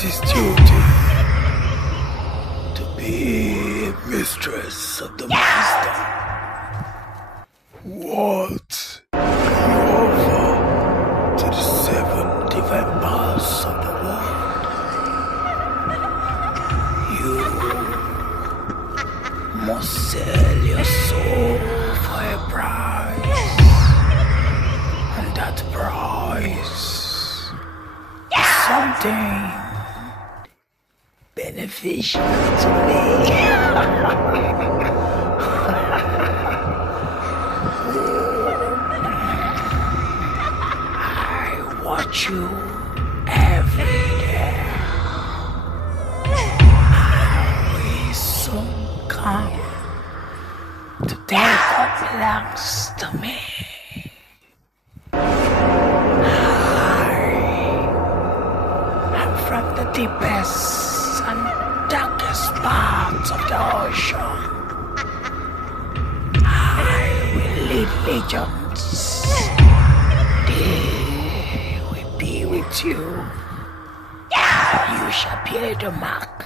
his duty to be mistress of the master. What you offer to the 7 divine powers of the world? You must sell your soul for a price, and that price is something beneficial to me. I watch you every day. I will soon come to take what belongs to me. I'm from the deepest and darkest parts of the ocean. I will lead legions. They will be with you. You shall bear the mark.